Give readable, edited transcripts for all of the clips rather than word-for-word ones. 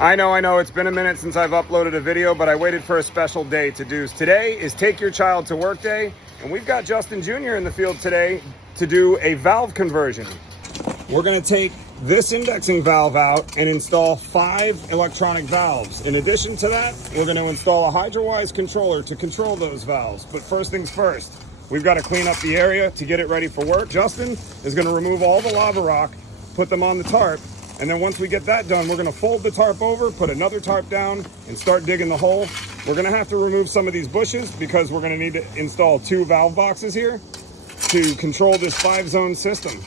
I know, it's been a minute since I've uploaded a video, but I waited for a special day to do. Today is Take Your Child to Work Day, and we've got Justin Jr. in the field today to do a valve conversion. We're gonna take this indexing valve out and install 5 electronic valves. In addition to that, we're gonna install a HydroWise controller to control those valves. But first things first, we've gotta clean up the area to get it ready for work. Justin is gonna remove all the lava rock, put them on the tarp, and then once we get that done, we're gonna fold the tarp over, put another tarp down, and start digging the hole. We're gonna have to remove some of these bushes because we're gonna need to install 2 valve boxes here to control this 5-zone system.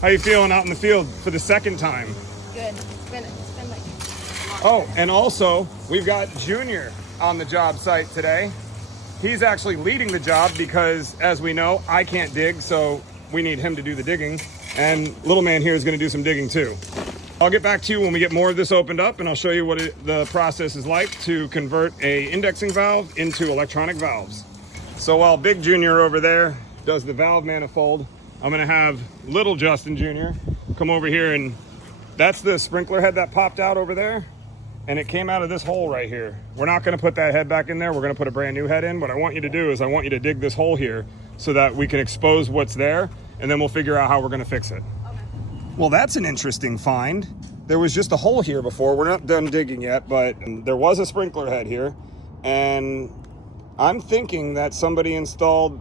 How you feeling out in the field for the second time? Good. It's been like... Oh, and also, we've got Junior on the job site today. He's actually leading the job because, as we know, I can't dig, so we need him to do the digging. And little man here is gonna do some digging too. I'll get back to you when we get more of this opened up, and I'll show you what the process is like to convert a indexing valve into electronic valves. So while Big Junior over there does the valve manifold, I'm gonna have little Justin Jr. come over here, and that's the sprinkler head that popped out over there, and it came out of this hole right here. We're not gonna put that head back in there. We're gonna put a brand new head in. What I want you to do is I want you to dig this hole here so that we can expose what's there, and then we'll figure out how we're gonna fix it. Well, that's an interesting find. There was just a hole here before. We're not done digging yet, but there was a sprinkler head here. And I'm thinking that somebody installed,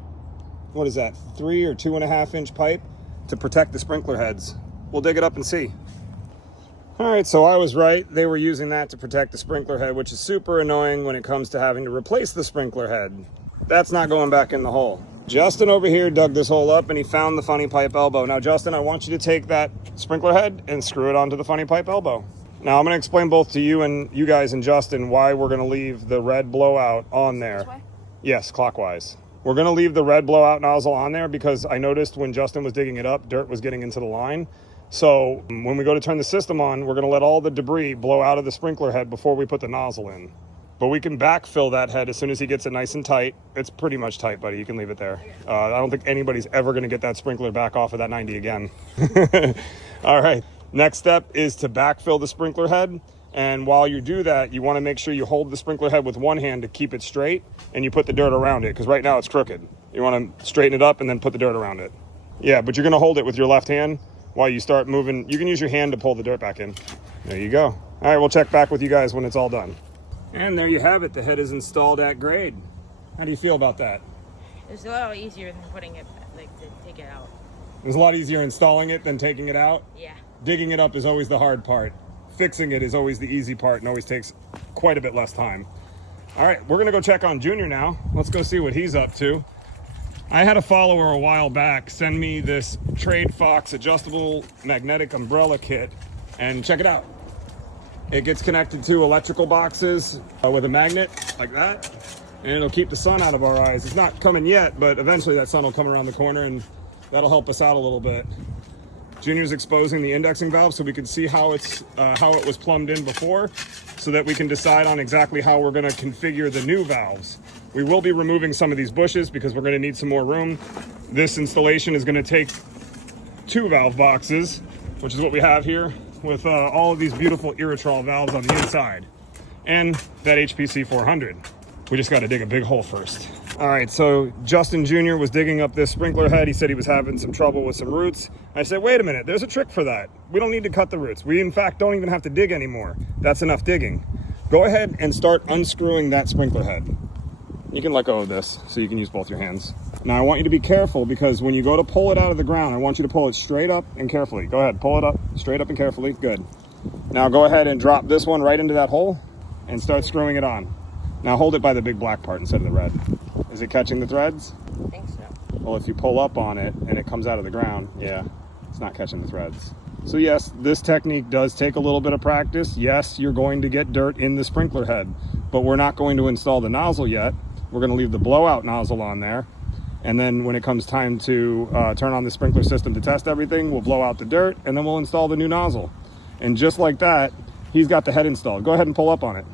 what is that, 3 or 2.5 inch pipe to protect the sprinkler heads. We'll dig it up and see. All right, so I was right. They were using that to protect the sprinkler head, which is super annoying when it comes to having to replace the sprinkler head. That's not going back in the hole. Justin over here dug this hole up and he found the funny pipe elbow. Now, Justin, I want you to take that sprinkler head and screw it onto the funny pipe elbow. Now, I'm gonna explain both to you guys and Justin why we're gonna leave the red blowout on there. This way? Yes, clockwise. We're gonna leave the red blowout nozzle on there because I noticed when Justin was digging it up, dirt was getting into the line. So when we go to turn the system on, we're gonna let all the debris blow out of the sprinkler head before we put the nozzle in. But we can backfill that head as soon as he gets it nice and tight. It's pretty much tight, buddy. You can leave it there. I don't think anybody's ever gonna get that sprinkler back off of that 90 again. All right, next step is to backfill the sprinkler head. And while you do that, you wanna make sure you hold the sprinkler head with one hand to keep it straight, and you put the dirt around it, because right now it's crooked. You wanna straighten it up and then put the dirt around it. Yeah, but you're gonna hold it with your left hand while you start moving. You can use your hand to pull the dirt back in. There you go. All right, we'll check back with you guys when it's all done. And there you have it. The head is installed at grade. How do you feel about that? It's a lot easier than putting it, like, to take it out. It's a lot easier installing it than taking it out? Yeah. Digging it up is always the hard part. Fixing it is always the easy part and always takes quite a bit less time. All right, we're gonna go check on Junior now. Let's go see what he's up to. I had a follower a while back send me this Trade Fox adjustable magnetic umbrella kit, and check it out. It gets connected to electrical boxes with a magnet like that, and it'll keep the sun out of our eyes. It's not coming yet, but eventually that sun will come around the corner and that'll help us out a little bit. Junior's exposing the indexing valve so we can see how it was plumbed in before, so that we can decide on exactly how we're gonna configure the new valves. We will be removing some of these bushes because we're gonna need some more room. This installation is gonna take 2 valve boxes, which is what we have here, with all of these beautiful Irrigation valves on the inside, and that HPC 400. We just got to dig a big hole first. All right, so Justin Jr. was digging up this sprinkler head. He said he was having some trouble with some roots. I said, wait a minute, there's a trick for that. We don't need to cut the roots. We, in fact, don't even have to dig anymore. That's enough digging. Go ahead and start unscrewing that sprinkler head. You can let go of this so you can use both your hands. Now I want you to be careful, because when you go to pull it out of the ground, I want you to pull it straight up and carefully. Go ahead, pull it up, straight up and carefully, good. Now go ahead and drop this one right into that hole and start screwing it on. Now hold it by the big black part instead of the red. Is it catching the threads? I think so. Well, if you pull up on it and it comes out of the ground, yeah, it's not catching the threads. So yes, this technique does take a little bit of practice. Yes, you're going to get dirt in the sprinkler head, but we're not going to install the nozzle yet. We're gonna leave the blowout nozzle on there. And then when it comes time to turn on the sprinkler system to test everything, we'll blow out the dirt and then we'll install the new nozzle. And just like that, he's got the head installed. Go ahead and pull up on it.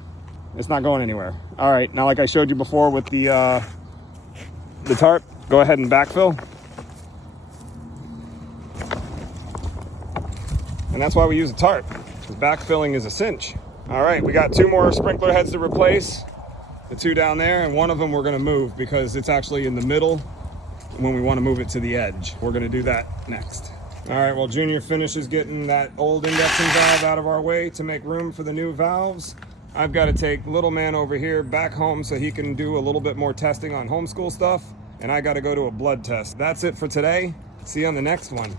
It's not going anywhere. All right, now like I showed you before with the tarp, go ahead and backfill. And that's why we use a tarp, because backfilling is a cinch. All right, we got 2 more sprinkler heads to replace. The 2 down there, and one of them we're gonna move because it's actually in the middle when we wanna move it to the edge. We're gonna do that next. All right, well, Junior finishes getting that old indexing valve out of our way to make room for the new valves. I've got to take little man over here back home so he can do a little bit more testing on homeschool stuff, and I got to go to a blood test. That's it for today. See you on the next one.